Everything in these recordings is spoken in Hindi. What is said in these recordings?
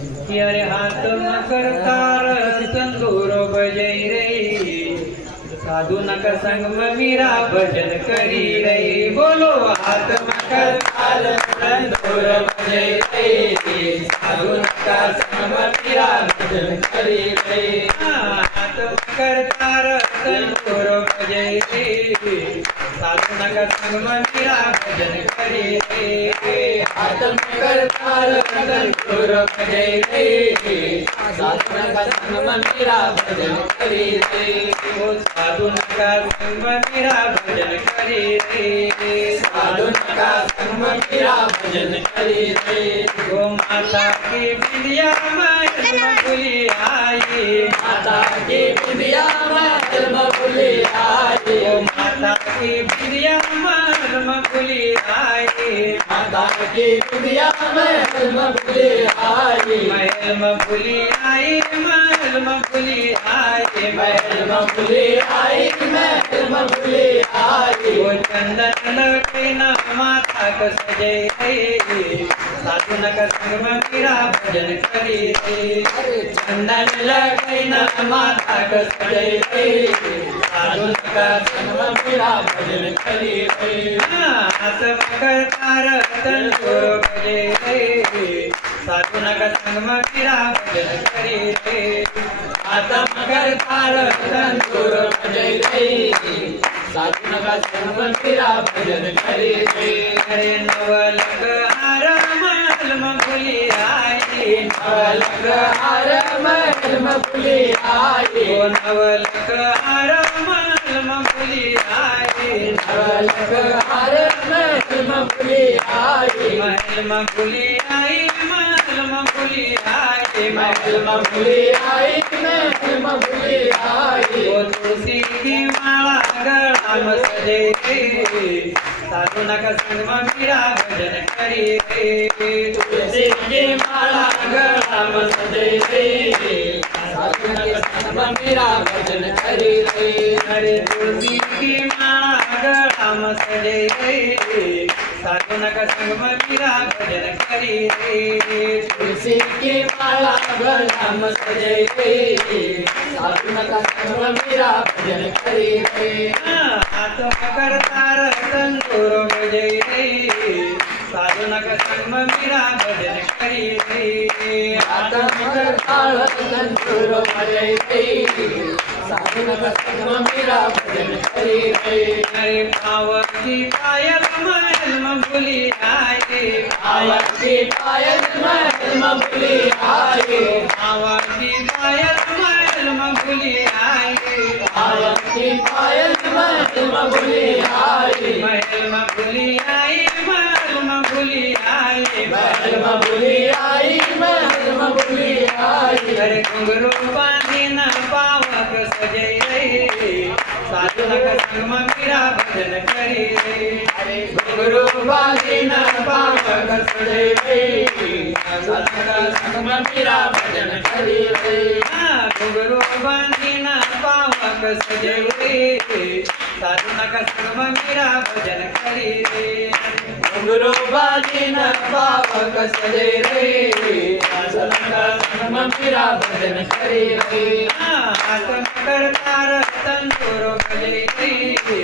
अरे हात करतार तंदूर बजै रे साधू नका संग मीरा भजन करी रे बोलो हात करतार तंदूर बजै रे साधू नका संग मीरा भजन करी रे हात करतार तंदूर बजै रे साधू नका संग मीरा भजन करी रे हात करतार तंदूर बजै रे साधू नका संग मीरा भजन करी रे साधु नका संग मीरा भजन करी रे साधु नका संग मीरा भजन करी रे गो माता की बिंदिया महल भूली आई माता की बिंदिया महल भूली आई गो माता की बिंदिया महल भूली आई माता की बिंदिया महल भूली आई महल भूली आई महल भूली आई महल भूली आई महल भूली आई वो चंदन लकैना माता को सजै रे साधु नका संग मीरा भजन करी रे चंदन लकैना माता को सजै रे साधु नका संग मीरा भजन करी रे हाथ मकर तार तंदूर बजै रे साधु नका संग मीरा भजन करी रे हाथ मकर तार तंदूर बजै रे साधु नका संग मीरा भजन करी रे अरे नवलक हार महल भूली आई नवलक हार महल भूली आई ओ नवलक हार महल भूली आई नवलक हार महल भूली आई महल भूली आई महल भूली आई महल भूली आई महल भूली आई ओ तुलसी की माला गळा सजै रे साधु नका संग मीरा भजन करी रे तुलसी की माला गळा सजै रे साधु नका संग मीरा भजन करी रे अरे तुलसी की माला गळा सजै रे साधु नका संग मीरा भजन करी रे तुलसी की माला गळा सजै रे साधु नका संग मीरा भजन करी रे हाथ मकर तार तंदूर बजै रे साधु नका संग मीरा भजन करी रे हाथ मकर तार तंदूर बजै रे साधु नका संग मीरा भजन करी रे अरे पावकी पायल महल भूली आई पावकी पायल महल भूली आई पावकी पायल महल भूली आई पावकी पायल महल भूली आई महल भूली आई महल भूली आई महल भूली आई महल भूली आई अरे घुंघरू बांधीन पावक सजै रे साधु नका संग मीरा भजन करी रे अरे घुंघरू बांधीन पावक सजै रे साधु नका संग मीरा भजन करी रे घुंघरू बांधीन पावक सजै रे साधु नका संग मीरा भजन करी रे घुंघरू बांधीन पावक सजै रे साधु नका संग मीरा भजन करी रे हाथ मकर तार तंदूर बजै रे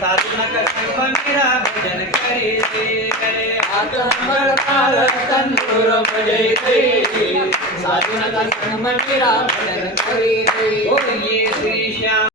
साधु नका संग मीरा भजन करी रे हाथ मकर तार तंदूर बजै रे साधु नका संग मीरा भजन करी रे